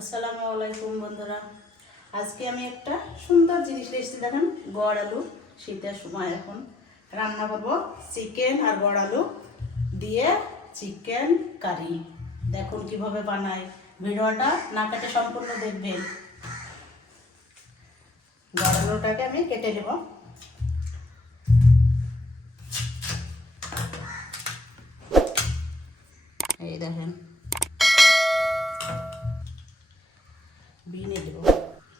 আসসালামু আলাইকুম বন্ধুরা, আজকে আমি একটা সুন্দর জিনিস রেসিপি দেখেন, গড় আলু। শীতের সময় এখন রান্না করব চিকেন আর গড় আলু দিয়ে চিকেন কারি। দেখুন কিভাবে বানাই, ভিডিওটা না কেটে সম্পূর্ণ দেখবেন। গড় আলুটাকে আমি কেটে নেব। এই দেখেন, বিনে দেবো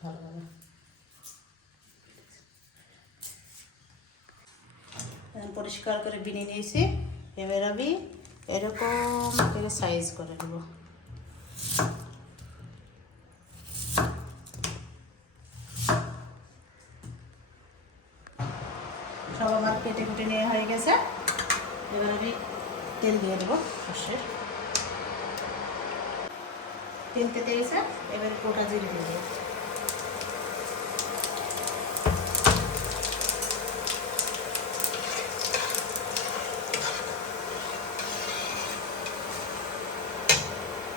ভালোভাবে। পরিষ্কার করে বিনে নিয়েছি। এবার আমি এরকম করে সাইজ করে নেব। সব আমার কেটে কুটে নেওয়া হয়ে গেছে। এবার আমি তেল দিয়ে দেবো সর্ষের তেল। কেটে গেছে, এবার গোটা জিরে দিয়ে দেবো।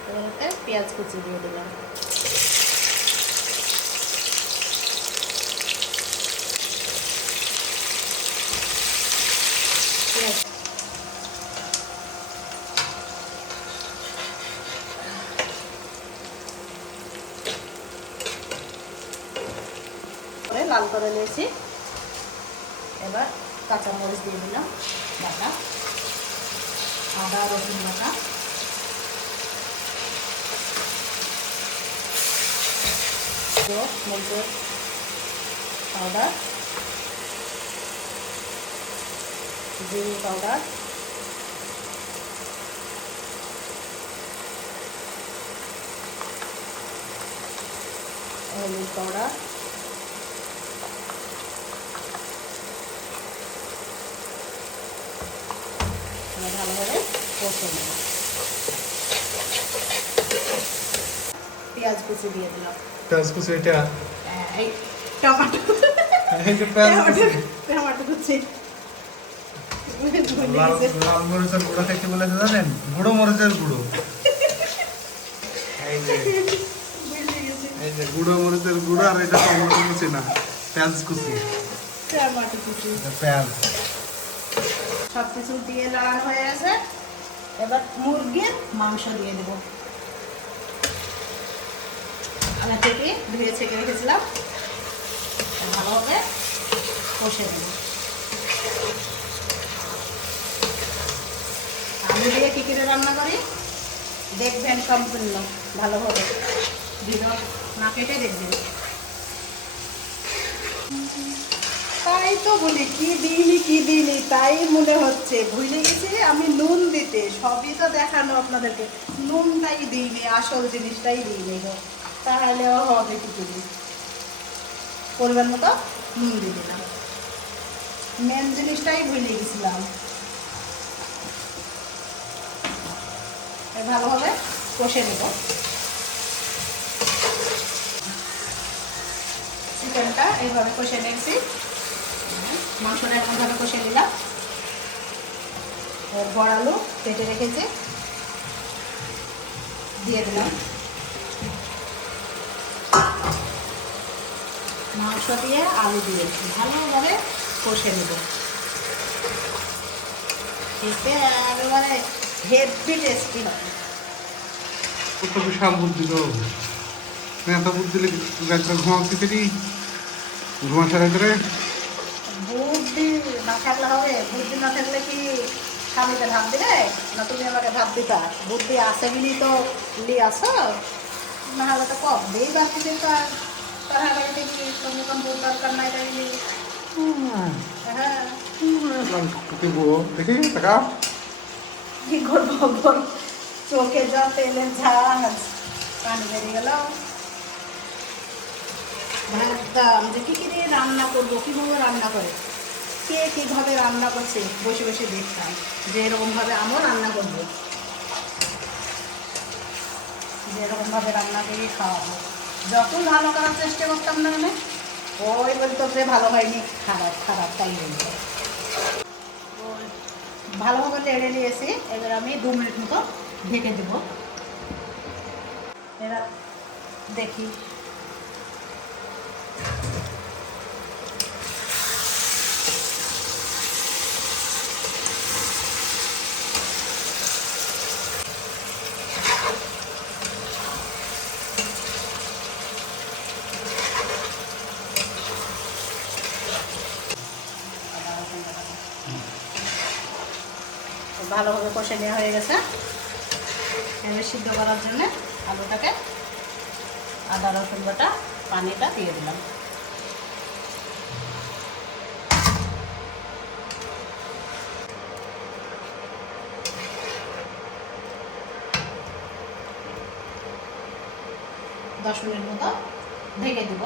এবারে পেঁয়াজ কুচি দিয়ে দিলাম। লাল করে নিয়েছি। এবার কাঁচামরিচ দিয়ে দিলাম বাটা, আদা রসুন বাটা, মরিচের পাউডার, জিরে পাউডার, হলুদ পাউডার, ভালোভাবে কষে নেব। পেঁয়াজ কুচি দিয়ে দিলাম। পেঁয়াজ কুচি এটা এই টমেটো, এই যে পেঁয়াজ কুচি, টমেটো কুচি, লাল লাল মরিচের গুঁড়ো থেকে বলেছে জানেন, গুঁড়ো মরিচের গুঁড়ো। এই যে গুঁড়ো মরিচের গুঁড়ো, আর এটা টমেটো কুচি না, পেঁয়াজ কুচি, টমেটো কুচি, পেঁয়াজ। সব কিছু দিয়ে লাগানো হয়ে গেছে। এবার মুরগির মাংস দিয়ে দেবো। আগে থেকে ধুয়ে ছেঁকে রেখেছিলাম, ভালোভাবে কষে দেব। আলু দিয়ে কী করে রান্না করি দেখবেন সম্পূর্ণ ভালোভাবে, ভিডিও না কেটে দেখবেন। তাই তো বলি কি দিইনি তাই মনে হচ্ছে ভুলে গেছি আমি নুন দিতে। সবই তো দেখানো আপনাদেরকে, নুনটাই দিইনি, আসল জিনিসটাই দিইনি। তাহলেও হবে কি করি, পরিমাণ মতো নুন দিয়ে দিলাম। মেন জিনিসটাই ভুলে গেছিলাম। ভালোভাবে কষে নেব। চিকেনটা এইভাবে কষে নিয়েছি, মাংসটা এমনভাবে কষে নিলাম। বড় আলু কেটে রেখেছি দিয়ে দিলাম। মাংস দিয়ে আলু দিয়ে ভালোভাবে কষে নেব। খেতে একেবারে হেভি টেস্টি হবে। কত বিশাল বুদ্ধি তো, এত বুদ্ধি রাত্রে ঘুমাচ্ছি ফিরি, ঘুমাসার রাত্রে বুদ্ধি না থাকলে হবে? বুদ্ধি না থাকলে কি স্বামীকে ভাত দিবে না তুমি আমাকে ভাত দিতা? বুদ্ধি আছে বলি তো লি আসো, না হলে তো কম দিই বাকি দিতা। তার বাড়িতে কি তুমি কোন বুধ দরকার নাই তাই নি? হ্যাঁ, দেখি টাকা কি করবো বল, চোখে যা তেলের ঝাঁজ, পানি বেরিয়ে গেল। ভাবতাম যে কী দিয়ে রান্না করবো, কীভাবে রান্না করে, কে কীভাবে রান্না করছে বসে বসে দেখতাম যে এরকমভাবে আমিও রান্না করবো, যে এরকমভাবে রান্না করে খাওয়াবো। যখন ভালো করার চেষ্টা করতাম না মানে ওই বলতো যে ভালো হয়নি, খারাপ খারাপ তাই বলতো। ভালোভাবে নেড়ে নিয়েছি। এবার আমি 2 মিনিট মতো ঢেকে দেবো। এবার দেখি। ভালোভাবে কষে নেওয়া হয়ে গেছে। এবার সিদ্ধ করার জন্য আলুটাকে আদা রসুন বাটা পানিটা দিয়ে দিলাম। দশ মিনিট মতো ঢেকে দিব।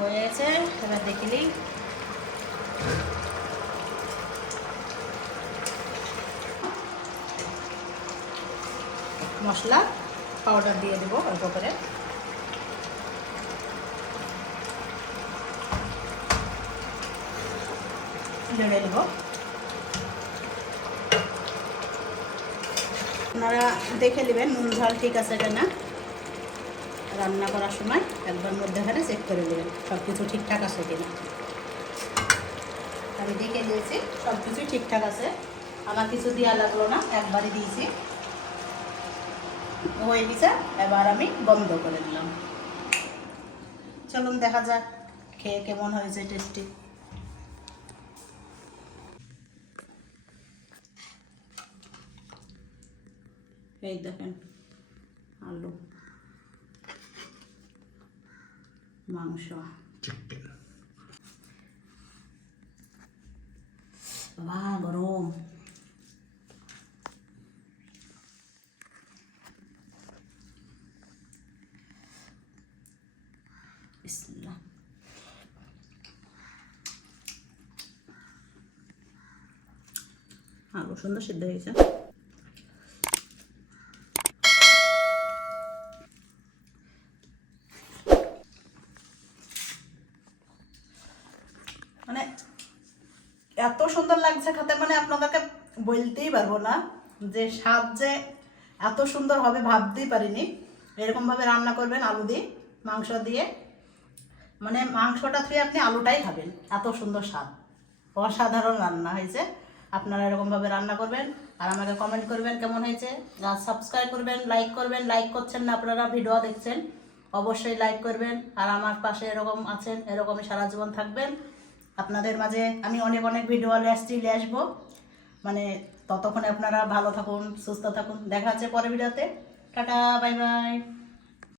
হয়েছে, এবার দেখে নিই। মশলা পাউডার দিয়ে দেবো অল্প করে। নেড়ে দেব। আপনারা দেখে নেবেন নুন ঝাল ঠিক আছে কিনা। রান্না করার সময় একবার মধ্যেখানে চেক করে নেবেন সব কিছু ঠিকঠাক আছে কিনা। আমি দেখে দিয়েছি সব কিছুই ঠিকঠাক আছে, আমার কিছু দেওয়া লাগলো না, একবারই দিয়েছি। হয়ে গেছে, এবার আমি বন্ধ করে দিলাম। চলুন দেখা যাক খেয়ে কেমন হয়েছে, টেস্টি। এই দেখেন আলু, মাংস, বাহ গরম। বিসমিল্লাহ। আলু সুন্দর সিদ্ধ হয়েছে। মানে এত সুন্দর লাগছে খেতে, মানে আপনাদেরকে বলতেই পারবো না যে স্বাদ যে এত সুন্দর হবে ভাবতেই পারিনি। এরকমভাবে রান্না করবেন আলু দিয়ে, মাংস দিয়ে, মানে মাংসটা থেকে আপনি আলুটাই খাবেন, এত সুন্দর স্বাদ। অসাধারণ রান্না হয়েছে। আপনারা এরকমভাবে রান্না করবেন আর আমাকে কমেন্ট করবেন কেমন হয়েছে। আর সাবস্ক্রাইব করবেন, লাইক করবেন। লাইক করছেন না আপনারা, ভিডিও দেখছেন, অবশ্যই লাইক করবেন। আর আমার পাশে এরকম আছেন, এরকমই সারা জীবন থাকবেন। আপনাদের মাঝে আমি অনেক অনেক ভিডিও নিয়ে আসবো। মানে ততক্ষণে আপনারা ভালো থাকুন, সুস্থ থাকুন। দেখা হচ্ছে পরের ভিডিওতে। Tata, bye bye.